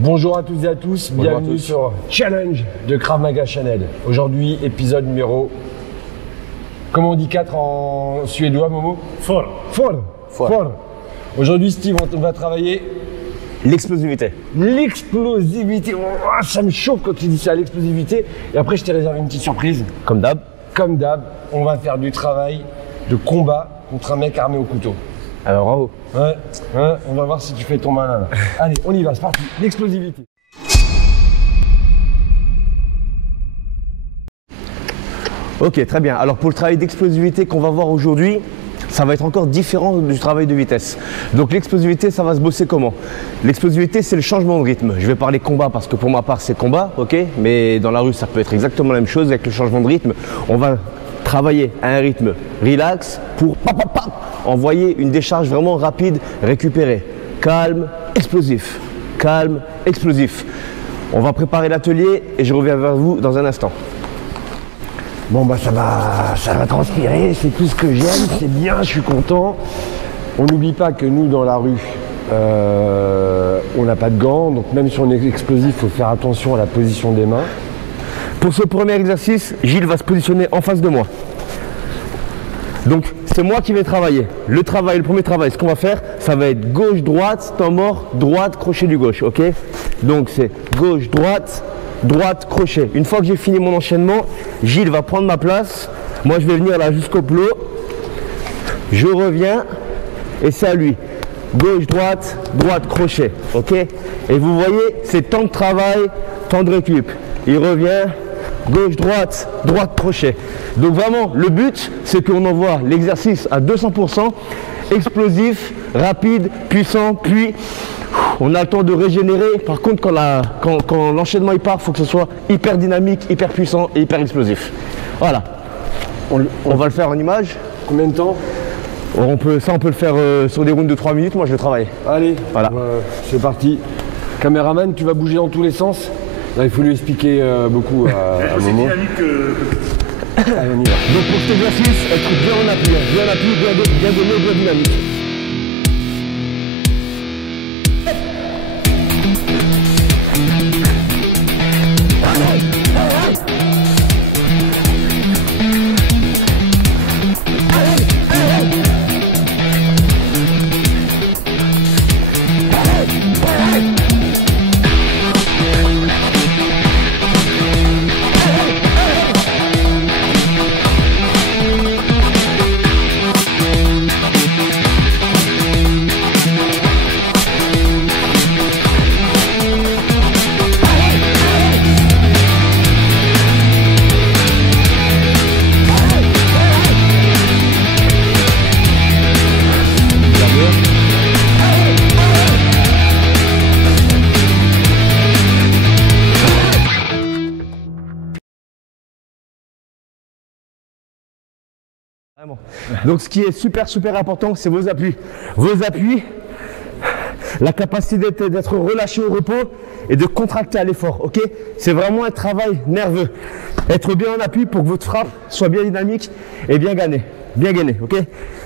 Bonjour à toutes et à tous, bienvenue sur Challenge de Krav Maga Channel. Aujourd'hui, épisode numéro, comment on dit 4 en suédois, Momo? Four. Aujourd'hui, Steve, on va travailler l'explosivité. L'explosivité. Oh, ça me chauffe quand tu dis ça, l'explosivité. Et après, je t'ai réservé une petite surprise. Comme d'hab. Comme d'hab, on va faire du travail de combat contre un mec armé au couteau. Alors bravo. Ouais, on va voir si tu fais ton malin là. Allez, on y va, c'est parti. L'explosivité. Ok, très bien. Alors pour le travail d'explosivité qu'on va voir aujourd'hui, ça va être encore différent du travail de vitesse. Donc l'explosivité, ça va se bosser comment? L'explosivité, c'est le changement de rythme. Je vais parler combat parce que pour ma part, c'est combat, ok? Mais dans la rue, ça peut être exactement la même chose avec le changement de rythme. On va travailler à un rythme relax pour envoyer une décharge vraiment rapide, récupérée. Calme, explosif. Calme, explosif. On va préparer l'atelier et je reviens vers vous dans un instant. Bon bah ça va transpirer, c'est tout ce que j'aime, c'est bien, je suis content. On n'oublie pas que nous dans la rue, on n'a pas de gants, donc même si on est explosif, il faut faire attention à la position des mains. Pour ce premier exercice, Gilles va se positionner en face de moi. Donc c'est moi qui vais travailler. Le premier travail, ce qu'on va faire, ça va être gauche-droite, temps mort, droite, crochet du gauche, ok? Donc c'est gauche-droite, droite, crochet. Une fois que j'ai fini mon enchaînement, Gilles va prendre ma place. Moi je vais venir là jusqu'au plot. Je reviens et c'est à lui. Gauche-droite, droite, crochet, ok? Et vous voyez, c'est temps de travail, temps de récup. Il revient. Gauche, droite, crochet. Donc vraiment, le but, c'est qu'on envoie l'exercice à 200%, explosif, rapide, puissant, puis on a le temps de régénérer. Par contre, quand l'enchaînement il part, il faut que ce soit hyper dynamique, hyper puissant et hyper explosif. Voilà. On va le faire en image. Combien de temps? On peut le faire sur des rounds de 3 minutes. Moi, je vais travailler. Allez, voilà. C'est parti. Caméraman, tu vas bouger dans tous les sens. Là, il faut lui expliquer beaucoup à Momo. Allez, on y va. Donc pour cet exercice, être bien en appui, bien donné, bien dynamique. Donc ce qui est super important, c'est vos appuis. Vos appuis, la capacité d'être relâché au repos et de contracter à l'effort, ok? C'est vraiment un travail nerveux. Être bien en appui pour que votre frappe soit bien dynamique et bien gainée, ok?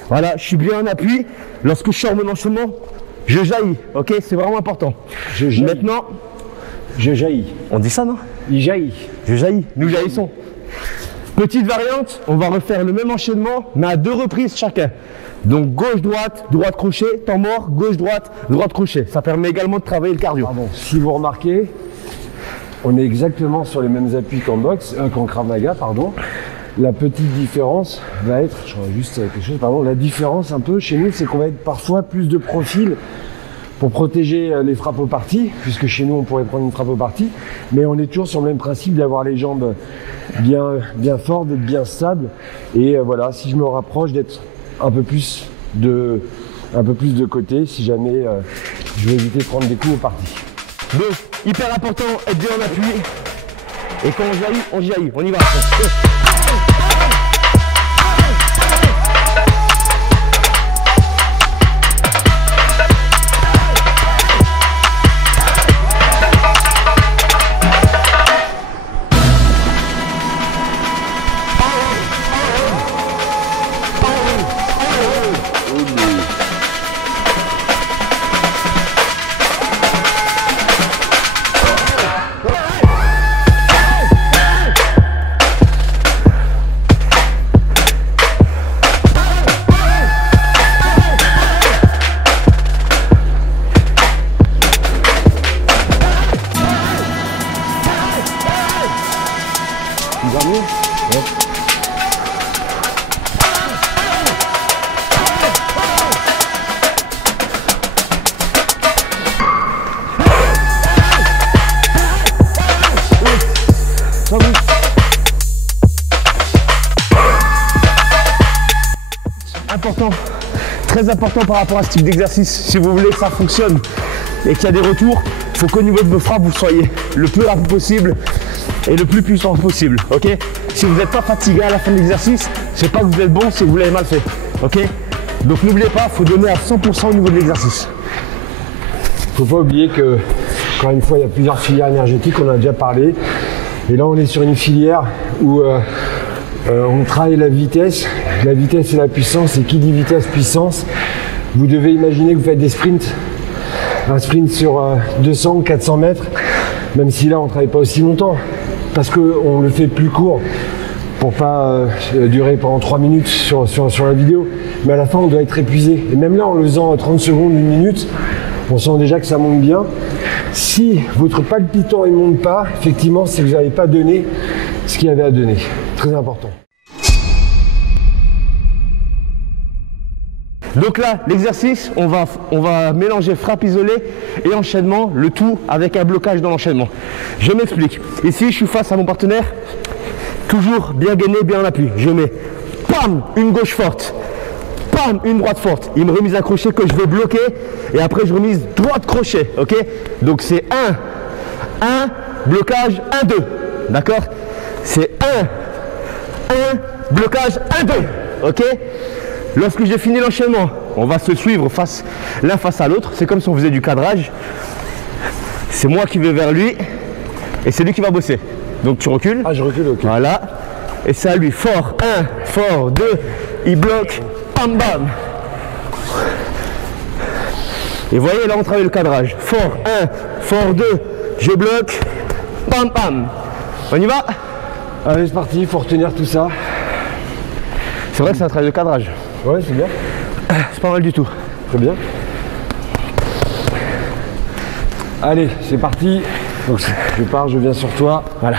Voilà, je suis bien en appui. Lorsque je sors mon enchaînement, je jaillis, ok? C'est vraiment important. Je jaillis. Maintenant, je jaillis. On dit ça, non? Il jaillit. Je jaillis, nous jaillissons. Petite variante, on va refaire le même enchaînement, mais à 2 reprises chacun. Donc gauche-droite, droite crochet, temps mort, gauche-droite, droite crochet. Ça permet également de travailler le cardio. Pardon. Si vous remarquez, on est exactement sur les mêmes appuis qu'en boxe, qu'en Krav Maga, pardon. La petite différence va être, je vois juste quelque chose, pardon, la différence un peu chez nous, c'est qu'on va être parfois plus de profil pour protéger les frappes au parti, puisque chez nous on pourrait prendre une frappe au parti, mais on est toujours sur le même principe d'avoir les jambes bien fortes, d'être bien stable. Et voilà, si je me rapproche d'être un peu plus de côté, si jamais je vais éviter de prendre des coups au parti. Donc, hyper important, être bien en appui. Et quand on jaillit, on y va. très important par rapport à ce type d'exercice, si vous voulez que ça fonctionne et qu'il y a des retours, il faut qu'au niveau de vos frappes, vous soyez le plus rapide possible et le plus puissant possible, ok? Si vous n'êtes pas fatigué à la fin de l'exercice, c'est pas que vous êtes bon, c'est que vous l'avez mal fait, ok? Donc n'oubliez pas, il faut donner à 100% au niveau de l'exercice. Faut pas oublier que, encore une fois, il y a plusieurs filières énergétiques, on en a déjà parlé. Et là, on est sur une filière où on travaille la vitesse et la puissance. Et qui dit vitesse, puissance, vous devez imaginer que vous faites des sprints. Un sprint sur 200 ou 400 mètres, même si là, on ne travaille pas aussi longtemps. Parce qu'on le fait plus court pour pas durer pendant 3 minutes sur la vidéo. Mais à la fin, on doit être épuisé. Et même là, en le faisant 30 secondes, 1 minute, on sent déjà que ça monte bien. Si votre palpitant ne monte pas, effectivement, c'est que vous n'avez pas donné ce qu'il y avait à donner. Très important. Donc là, l'exercice, on va mélanger frappe isolée et enchaînement, le tout avec un blocage dans l'enchaînement. Je m'explique. Ici, je suis face à mon partenaire, toujours bien gainé, bien en appui. Je mets, pam, une gauche forte. Bam, une droite forte. Il me remise un crochet que je vais bloquer et après je remise droite crochet, ok? Donc c'est 1, blocage, 1, 2, d'accord? C'est 1, blocage, 1, 2, ok? Lorsque j'ai fini l'enchaînement, on va se suivre l'un face à l'autre. C'est comme si on faisait du cadrage. C'est moi qui vais vers lui et c'est lui qui va bosser. Donc tu recules. Ah, je recule, ok. Voilà. Et c'est à lui. Fort 1, fort 2, il bloque. Bam bam. Et voyez là on travaille le cadrage. Fort 1, fort 2, je bloque. Bam bam. On y va? Allez c'est parti, il faut retenir tout ça. C'est vrai que c'est un travail de cadrage. Ouais c'est bien. C'est pas mal du tout. Très bien. Allez, c'est parti. Donc je pars, je viens sur toi. Voilà.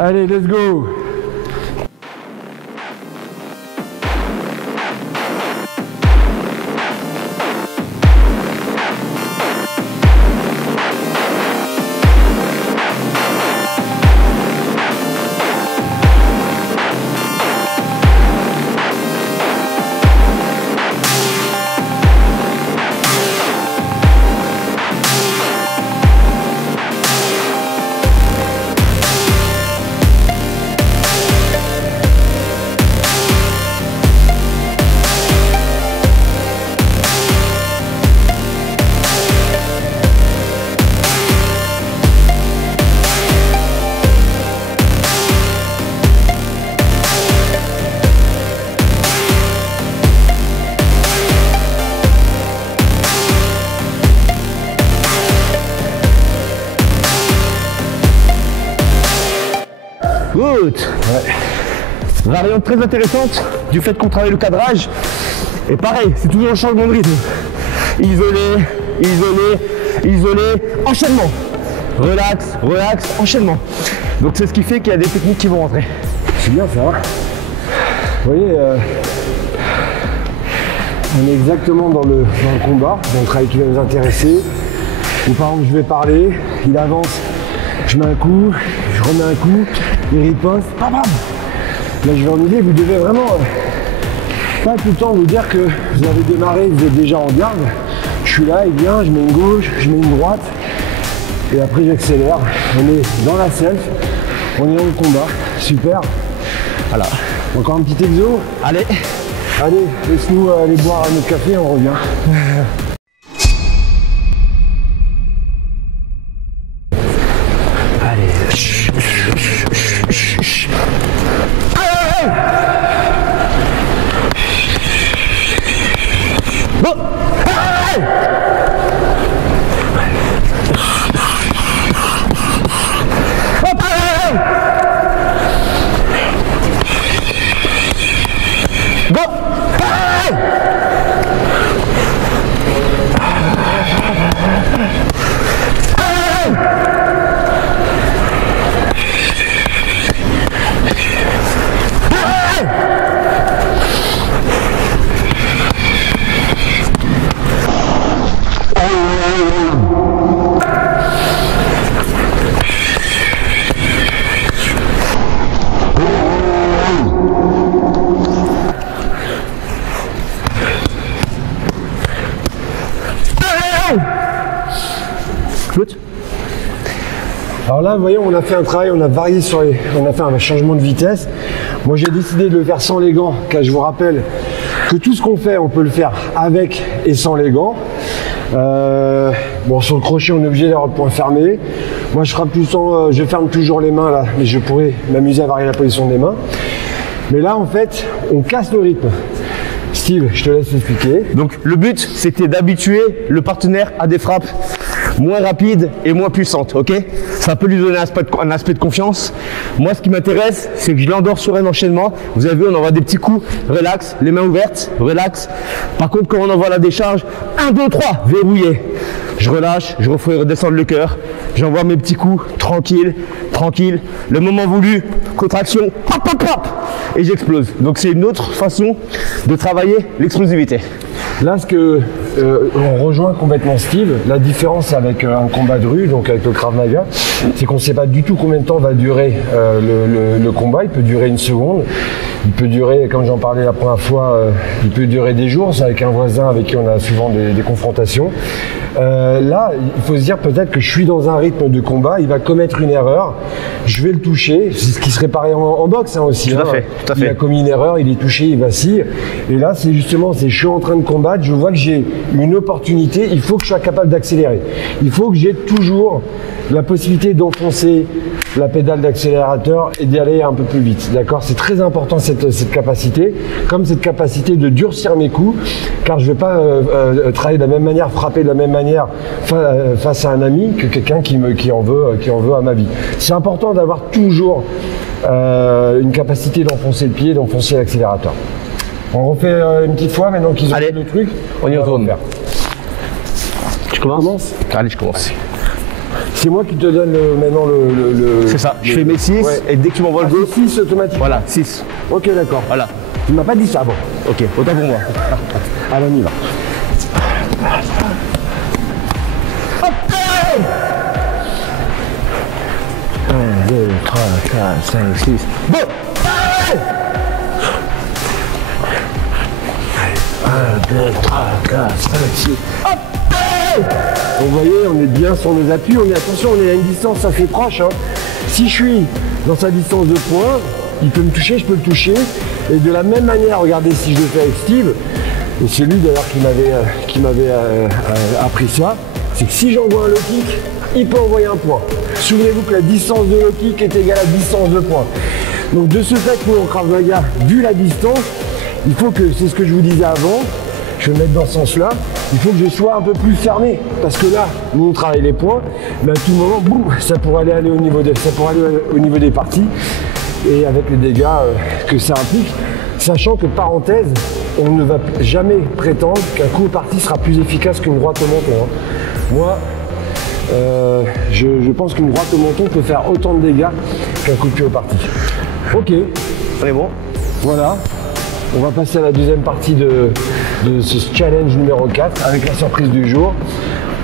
Allez, let's go. Good. Ouais. Variante très intéressante du fait qu'on travaille le cadrage. Et pareil, c'est toujours un changement de rythme. Isolé, isolé, isolé, enchaînement. Relax, relax, enchaînement. Donc c'est ce qui fait qu'il y a des techniques qui vont rentrer. C'est bien ça. Vous voyez, on est exactement dans le combat, dans le travail qui va nous intéresser. Où par exemple je vais parler, il avance, je mets un coup, je remets un coup, il riposte, bam bam. Là je vais en idée, vous devez vraiment pas tout le temps vous dire que vous avez démarré, vous êtes déjà en garde. Je suis là, il vient, je mets une gauche, je mets une droite, et après j'accélère. On est dans la self, on est dans le combat, super. Voilà. Encore un petit exo. Allez. Allez, laisse-nous aller boire notre café, on revient. L'autre. Alors là, vous voyez, on a fait un travail, on a varié sur les... On a fait un changement de vitesse. Moi, j'ai décidé de le faire sans les gants, car je vous rappelle que tout ce qu'on fait, on peut le faire avec et sans les gants. Bon, sur le crochet, on est obligé d'avoir le poing fermé. Moi, je frappe tout le temps, je ferme toujours les mains là, mais je pourrais m'amuser à varier la position des mains. Mais là, en fait, on casse le rythme. Steve, je te laisse expliquer. Donc le but, c'était d'habituer le partenaire à des frappes moins rapides et moins puissantes, ok? Ça peut lui donner un aspect de confiance. Moi, ce qui m'intéresse, c'est que je l'endors sur un enchaînement. Vous avez vu, on envoie des petits coups, relax, les mains ouvertes, relax. Par contre, quand on envoie la décharge, 1, 2, 3, verrouillé. Je relâche, je refais redescendre le cœur. J'envoie mes petits coups, tranquille, tranquille. Le moment voulu, contraction, pop, pop, pop, et j'explose. Donc c'est une autre façon de travailler l'explosivité. Là, on rejoint complètement Steve. La différence avec un combat de rue, donc avec le Krav Maga, c'est qu'on ne sait pas du tout combien de temps va durer le combat. Il peut durer 1 seconde. Il peut durer, comme j'en parlais la première fois, il peut durer des jours. C'est avec un voisin avec qui on a souvent des confrontations. Là, il faut se dire peut-être que je suis dans un rythme de combat, il va commettre une erreur, je vais le toucher, c'est ce qui serait pareil en boxe aussi. Tout à fait, tout à fait. Il a commis une erreur, il est touché, il vacille. Et là, c'est justement, je suis en train de combattre, je vois que j'ai une opportunité, il faut que je sois capable d'accélérer. Il faut que j'ai toujours la possibilité d'enfoncer la pédale d'accélérateur et d'y aller un peu plus vite. D'accord? C'est très important cette capacité, comme cette capacité de durcir mes coups, car je ne vais pas travailler de la même manière, frapper de la même manière face à un ami que quelqu'un qui en veut à ma vie. C'est important d'avoir toujours une capacité d'enfoncer le pied, d'enfoncer l'accélérateur. On refait une petite fois maintenant qu'ils ont fait le truc. On y retourne. Tu commences? Allez, je commence. C'est moi qui te donne maintenant le c'est ça, je fais mes 6 et dès que tu m'envoies le go. 6 automatiquement. Voilà, 6. Ok, d'accord. Voilà. Tu m'as pas dit ça, bon. Ok, autant pour moi. Allez, on y va. Hop! 1, 2, 3, 4, 5, 6. Bon! 1, 2, 3, 4, 5, 6. Hop! Vous voyez, on est bien sur nos appuis, attention, on est à une distance assez proche. Hein. Si je suis dans sa distance de poing, il peut me toucher, je peux le toucher. Et de la même manière, regardez si je le fais avec Steve, et c'est lui d'ailleurs qui m'avait appris ça, c'est que si j'envoie un low kick, il peut envoyer un point. Souvenez-vous que la distance de low kick est égale à la distance de point. Donc de ce fait, nous en Krav Maga, vu la distance, il faut que, c'est ce que je vous disais avant, je vais me mettre dans ce sens-là, il faut que je sois un peu plus fermé. Parce que là, nous on travaille les points, mais à tout moment, boum, ça pourrait aller au niveau des parties et avec les dégâts que ça implique. Sachant que, parenthèse, on ne va jamais prétendre qu'un coup au parti sera plus efficace qu'une droite au menton. Hein. Moi, je pense qu'une droite au menton peut faire autant de dégâts qu'un coup de pied au parti. Ok. On est bon. Voilà. On va passer à la deuxième partie de ce challenge numéro 4 avec la surprise du jour.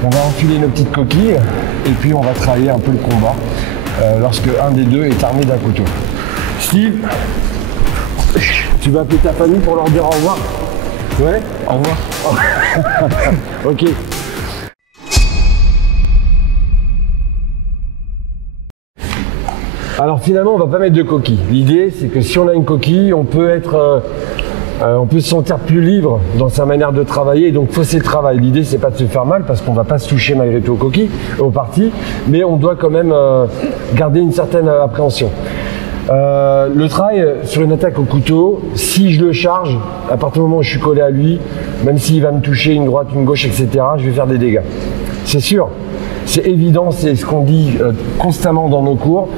On va enfiler nos petites coquilles et puis on va travailler un peu le combat lorsque un des deux est armé d'un couteau. Steve, tu vas appeler ta famille pour leur dire au revoir? Ouais? Au revoir. Ok. Alors finalement, on va pas mettre de coquille. L'idée, c'est que si on a une coquille, on peut se sentir plus libre dans sa manière de travailler et donc fausser le travail. L'idée, c'est pas de se faire mal parce qu'on va pas se toucher malgré tout aux coquilles, aux parties, mais on doit quand même garder une certaine appréhension. Le travail sur une attaque au couteau, si je le charge, à partir du moment où je suis collé à lui, même s'il va me toucher une droite, une gauche, etc., je vais faire des dégâts. C'est sûr, c'est évident, c'est ce qu'on dit constamment dans nos cours.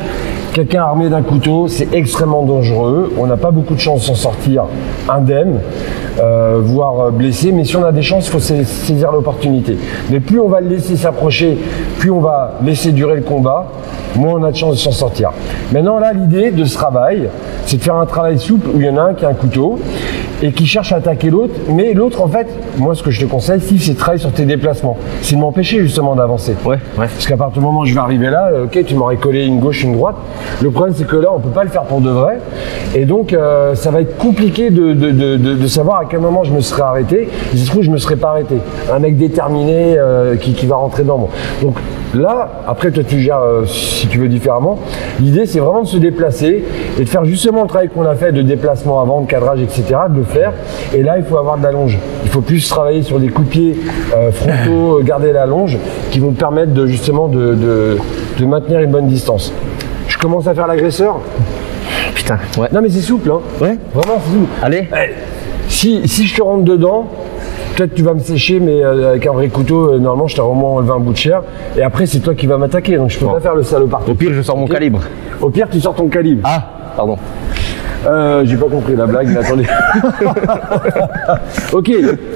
Quelqu'un armé d'un couteau, c'est extrêmement dangereux. On n'a pas beaucoup de chances de s'en sortir indemne, voire blessé. Mais si on a des chances, il faut saisir l'opportunité. Mais plus on va le laisser s'approcher, plus on va laisser durer le combat, moins on a de chances de s'en sortir. Maintenant, là, l'idée de ce travail, c'est de faire un travail souple où il y en a un qui a un couteau et qui cherche à attaquer l'autre. Mais l'autre, en fait, moi, ce que je te conseille, Steve, c'est de travailler sur tes déplacements. C'est de m'empêcher justement d'avancer. Ouais. Parce qu'à partir du moment où je vais arriver là, ok, tu m'aurais collé une gauche, une droite. Le problème, c'est que là, on peut pas le faire pour de vrai. Et donc, ça va être compliqué de savoir à quel moment je me serais arrêté. Il se trouve, je me serais pas arrêté. Un mec déterminé qui va rentrer dedans. Bon. Donc là, après, toi, tu gères si tu veux différemment. L'idée, c'est vraiment de se déplacer et de faire justement le travail qu'on a fait de déplacement avant, de cadrage, etc., de le faire. Et là, il faut avoir de la longe. Il faut plus travailler sur des coups de pied frontaux, garder la longe, qui vont permettre de, justement de maintenir une bonne distance. Je commence à faire l'agresseur. Putain, ouais. Non, mais c'est souple, hein. Ouais. Vraiment, c'est souple. Allez. Si je te rentre dedans, peut-être tu vas me sécher, mais avec un vrai couteau, normalement, je t'ai vraiment enlevé un bout de chair. Et après, c'est toi qui vas m'attaquer, donc je peux pas faire le salopard. Au pire, je sors mon calibre. Au pire, tu sors ton calibre. Ah, pardon. J'ai pas compris la blague, mais attendez. Ok,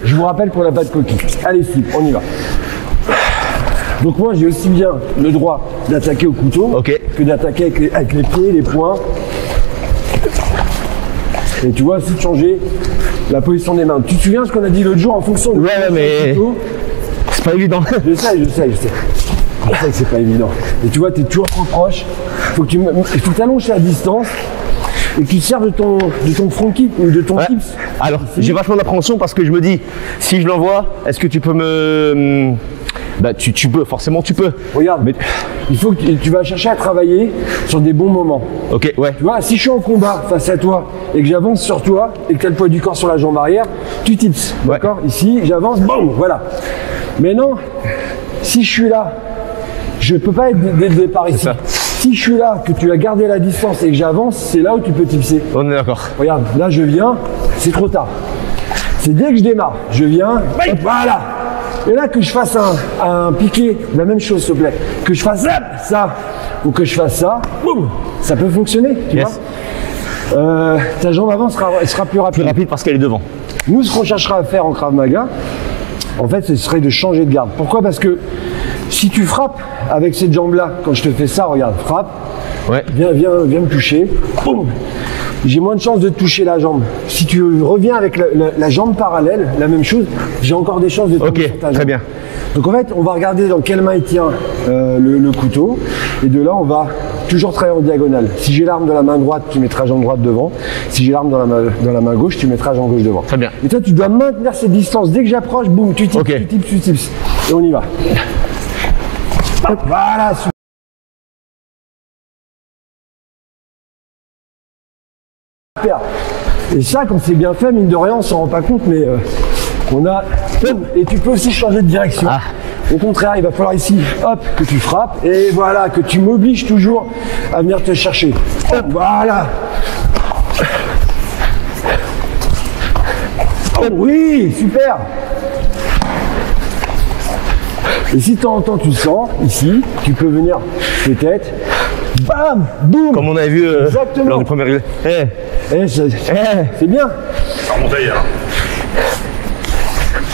je vous rappelle qu'on n'a pas de coquille. Allez, Steve, on y va. Donc moi, j'ai aussi bien le droit d'attaquer au couteau que d'attaquer avec les pieds, les poings. Et tu vois, aussi de changer la position des mains. Tu te souviens ce qu'on a dit l'autre jour en fonction de... Ouais, mais c'est pas évident. Je sais. Je sais que c'est pas évident. Et tu vois, tu es toujours trop proche. Il faut que tu allonges la distance et que tu te serves de ton front kick ou de ton tips. Alors, j'ai vachement d'appréhension parce que je me dis, si je l'envoie, est-ce que tu peux me... Bah, tu peux, forcément tu peux. Regarde, mais il faut que tu vas chercher à travailler sur des bons moments. Ok, ouais. Tu vois, si je suis en combat face à toi et que j'avance sur toi et que tu as le poids du corps sur la jambe arrière, tu tips. Ouais. D'accord? Ici, j'avance, boum, voilà. Mais non, si je suis là, je peux pas être dès le départ ici. Ça. Si je suis là, que tu as gardé la distance et que j'avance, c'est là où tu peux tipser. On est d'accord. Regarde, là je viens, c'est trop tard. C'est dès que je démarre, je viens, hop, voilà. Et là que je fasse un piqué, la même chose s'il te plaît, que je fasse ça, ou que je fasse ça, boum, ça peut fonctionner, tu vois. Ta jambe avant sera plus rapide. Plus rapide parce qu'elle est devant. Nous, ce qu'on cherchera à faire en Krav Maga, en fait, ce serait de changer de garde. Pourquoi? Parce que si tu frappes avec cette jambe-là, quand je te fais ça, regarde, frappe, viens me toucher, boum, j'ai moins de chances de te toucher la jambe. Si tu reviens avec la jambe parallèle, la même chose, j'ai encore des chances de te toucher sur ta jambe. Très bien. Donc en fait, on va regarder dans quelle main il tient le couteau, et de là, on va toujours travailler en diagonale. Si j'ai l'arme dans la main droite, tu mettras jambe droite devant. Si j'ai l'arme dans la main gauche, tu mettras jambe gauche devant. Très bien. Et toi, tu dois maintenir cette distance. Dès que j'approche, boum, tu tipes, tu tipes. Et on y va. Voilà, super. Et ça, quand c'est bien fait, mine de rien, on s'en rend pas compte, mais on a... Et tu peux aussi changer de direction. Ah. Au contraire, il va falloir ici, hop, que tu frappes, et voilà, que tu m'obliges toujours à venir te chercher. Hop, voilà. Oh, oui, super. Et si de temps en temps tu sens, ici, tu peux venir peut-être, bam, boum. Comme on avait vu lors du premier... c'est bien. Ça remonte ailleurs.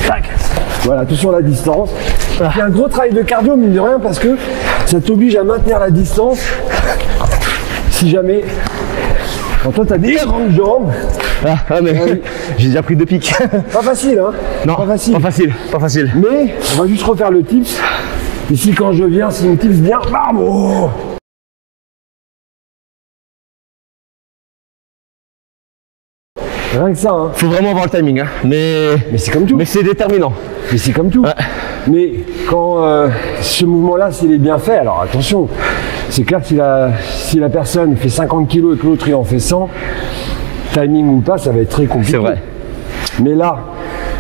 Tac. Voilà, attention à la distance. C'est un gros travail de cardio, mine de rien, parce que ça t'oblige à maintenir la distance. Si jamais... Quand toi, tu as des grandes jambes. Mais j'ai déjà pris 2 pics. Pas facile, hein? Non, pas facile. Mais on va juste refaire le tips. Ici, quand je viens, si une tips bien, bam, oh. Rien que ça, hein. Faut vraiment avoir le timing, hein. Mais c'est comme tout. Mais c'est déterminant. Mais c'est comme tout. Ouais. Mais quand ce mouvement-là, s'il est bien fait, alors attention, c'est clair que si la personne fait 50 kg et que l'autre il en fait 100, timing ou pas, ça va être très compliqué. C'est vrai. Mais là,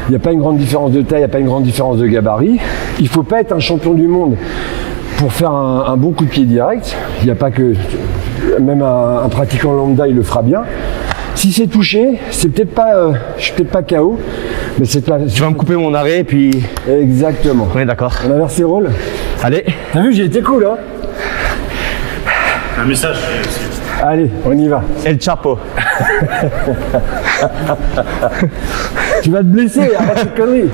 il n'y a pas une grande différence de taille, il n'y a pas une grande différence de gabarit. Il ne faut pas être un champion du monde pour faire un bon coup de pied direct. Il n'y a pas que... Même un pratiquant lambda, il le fera bien. Si c'est touché, c'est peut-être pas... je suis peut-être pas KO, mais c'est pas... Tu vas me couper mon arrêt, puis... Exactement. On est d'accord. On inverse les rôles. Allez. T'as vu, j'ai été cool, hein? Un message. Allez, on y va. El Chapo. Tu vas te blesser, arrête cette connerie.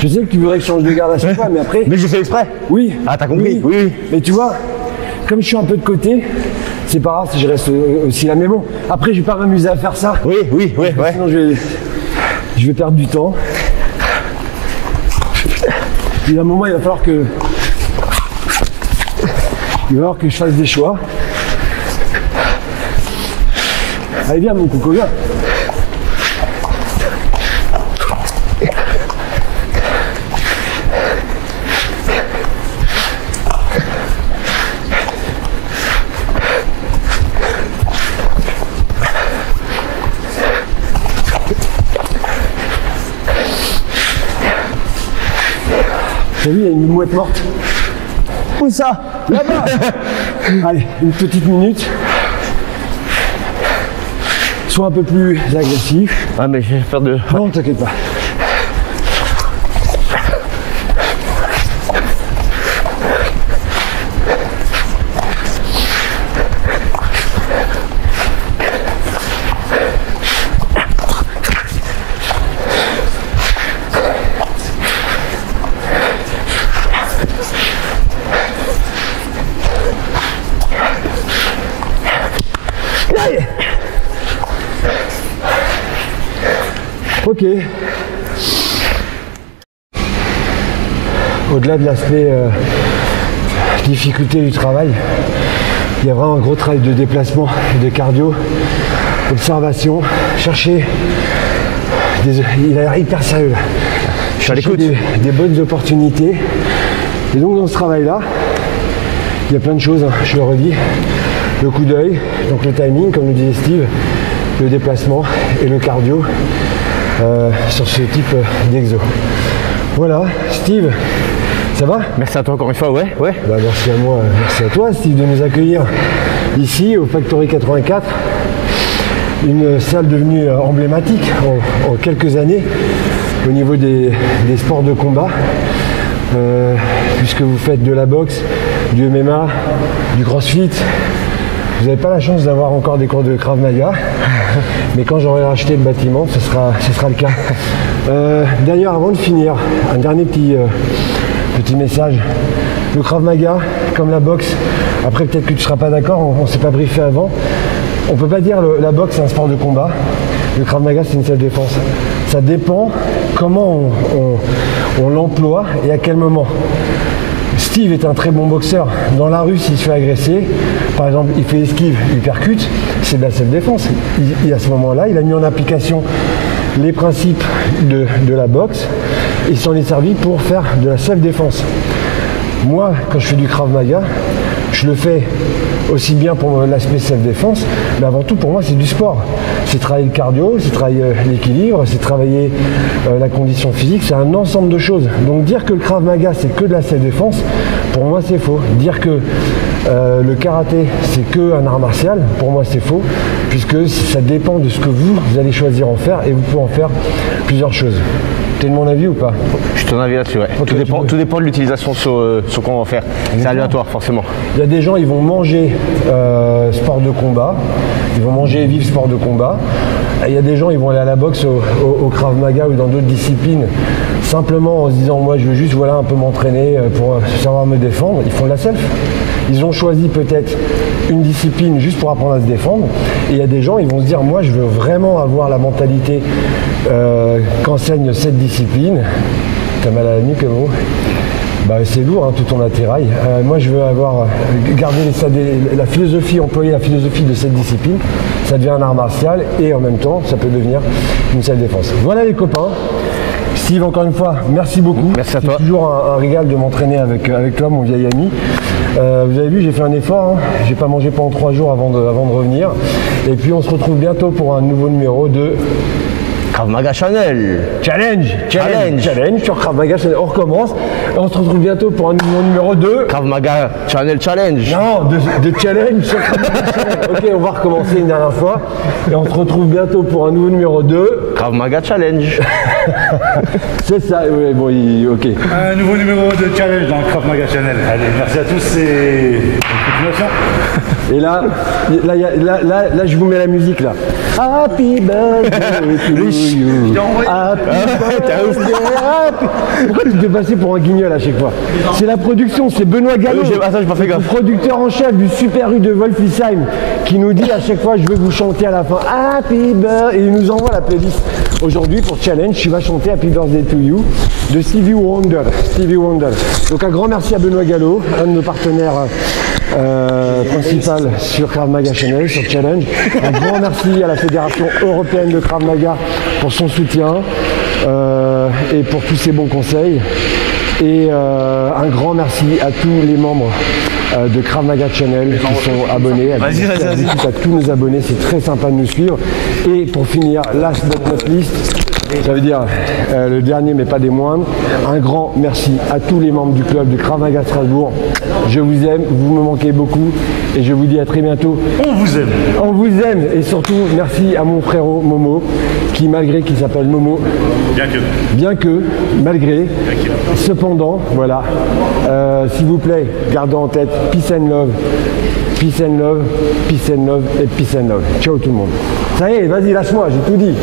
Je sais que tu voudrais que je change de garde à chaque fois, mais après... Mais je fais exprès. Oui. Ah, t'as compris? Oui. Mais tu vois, comme je suis un peu de côté, c'est pas grave si je reste aussi là. Mais bon, après, je vais pas m'amuser à faire ça. Oui, ouais. Sinon, je vais perdre du temps. Il y a un moment, il va falloir que je fasse des choix. Allez, viens, mon coco, viens. T'as vu, il y a une mouette morte. Où ça? Là-bas. Allez, une petite minute. Sois un peu plus agressif. Ah, mais j'ai peur de... Non, t'inquiète pas. Ok. Au-delà de l'aspect difficulté du travail, il y a vraiment un gros travail de déplacement, de cardio, observation, chercher il a l'air hyper sérieux là. Je suis à l'écoute. Des bonnes opportunités. Et donc dans ce travail-là, il y a plein de choses, hein, je le redis. Le coup d'œil, donc le timing, comme le disait Steve, le déplacement et le cardio sur ce type d'exo. Voilà, Steve, ça va? Merci à toi encore une fois, ouais. Bah, merci à moi, merci à toi Steve de nous accueillir ici au Factory 84, une salle devenue emblématique en quelques années au niveau des sports de combat, puisque vous faites de la boxe, du MMA, du crossfit. Vous n'avez pas la chance d'avoir encore des cours de Krav Maga, mais quand j'aurai racheté le bâtiment, ce sera le cas. D'ailleurs, avant de finir, un dernier petit message. Le Krav Maga, comme la boxe, après peut-être que tu ne seras pas d'accord, on ne s'est pas briefé avant, on ne peut pas dire la boxe c'est un sport de combat, le Krav Maga c'est une self-défense. Ça dépend comment on l'emploie et à quel moment. Steve est un très bon boxeur. Dans la rue, s'il se fait agresser, par exemple, il fait esquive, il percute, c'est de la self-défense. À ce moment-là, il a mis en application les principes de la boxe et s'en est servi pour faire de la self-défense. Moi, quand je fais du Krav Maga, je le fais aussi bien pour l'aspect self-défense, mais avant tout pour moi c'est du sport. C'est travailler le cardio, c'est travailler l'équilibre, c'est travailler la condition physique, c'est un ensemble de choses. Donc dire que le Krav Maga c'est que de la self-défense, pour moi c'est faux. Dire que le karaté c'est que un art martial, pour moi c'est faux, puisque ça dépend de ce que vous allez choisir en faire et vous pouvez en faire plusieurs choses. T'es de mon avis ou pas? Je suis de ton avis là-dessus, ouais. Okay, tout dépend de l'utilisation sur quoi on va faire. C'est aléatoire, forcément. Il y a des gens, ils vont manger sport de combat, ils vont manger et vivre sport de combat. Et il y a des gens, ils vont aller à la boxe, au Krav Maga ou dans d'autres disciplines, simplement en se disant, moi je veux juste un peu m'entraîner pour savoir me défendre. Ils font de la self. Ils ont choisi peut-être une discipline juste pour apprendre à se défendre. Et il y a des gens, ils vont se dire, moi je veux vraiment avoir la mentalité qu'enseigne cette discipline. T'as mal à la nuque, bon. Bah, c'est lourd, hein, tout ton attirail. Moi je veux garder la philosophie, employer la philosophie de cette discipline. Ça devient un art martial et en même temps, ça peut devenir une self-défense. Voilà les copains. Steve, encore une fois, merci beaucoup. Merci à toi. C'est toujours un régal de m'entraîner avec toi, mon vieil ami. Vous avez vu, j'ai fait un effort. Hein. J'ai pas mangé pendant 3 jours avant de revenir. Et puis on se retrouve bientôt pour un nouveau numéro de Krav Maga Channel. Challenge sur Krav Maga Channel. On recommence. Et on se retrouve bientôt pour un nouveau numéro de Krav Maga Channel Challenge. Non, de challenge sur Krav Maga Channel. Ok, on va recommencer une dernière fois. Et on se retrouve bientôt pour un nouveau numéro de Krav Maga Challenge. C'est ça, ouais, bon, ok. Un nouveau numéro de challenge dans Krav Maga Channel. Allez, merci à tous et bonne continuation. Et là, je vous mets la musique là. Happy birthday to you. Pourquoi tu te fais passer pour un guignol à chaque fois? C'est la production, c'est Benoît Gallo, ça, j'ai pas fait gaffe. producteur en chef du Super U de Wolfisheim, qui nous dit à chaque fois je vais vous chanter à la fin Happy Birthday, et il nous envoie la playlist. Aujourd'hui pour Challenge, tu vas chanter Happy Birthday to You de Stevie Wonder. Donc un grand merci à Benoît Gallo, un de nos partenaires principal sur Krav Maga Channel, sur Challenge. Un grand merci à la Fédération Européenne de Krav Maga pour son soutien et pour tous ses bons conseils. Et un grand merci à tous les membres de Krav Maga Channel qui sont abonnés. À tous nos abonnés, c'est très sympa de nous suivre. Et pour finir, last but not least, ça veut dire le dernier mais pas des moindres, un grand merci à tous les membres du club de Krav Maga Strasbourg. Je vous aime, vous me manquez beaucoup et je vous dis à très bientôt. On vous aime. On vous aime et surtout merci à mon frérot Momo qui malgré qu'il s'appelle Momo, malgré, cependant, voilà, s'il vous plaît, gardez en tête peace and love. Peace and love, peace and love et peace and love. Ciao tout le monde. Ça y est, vas-y, lâche-moi, j'ai tout dit.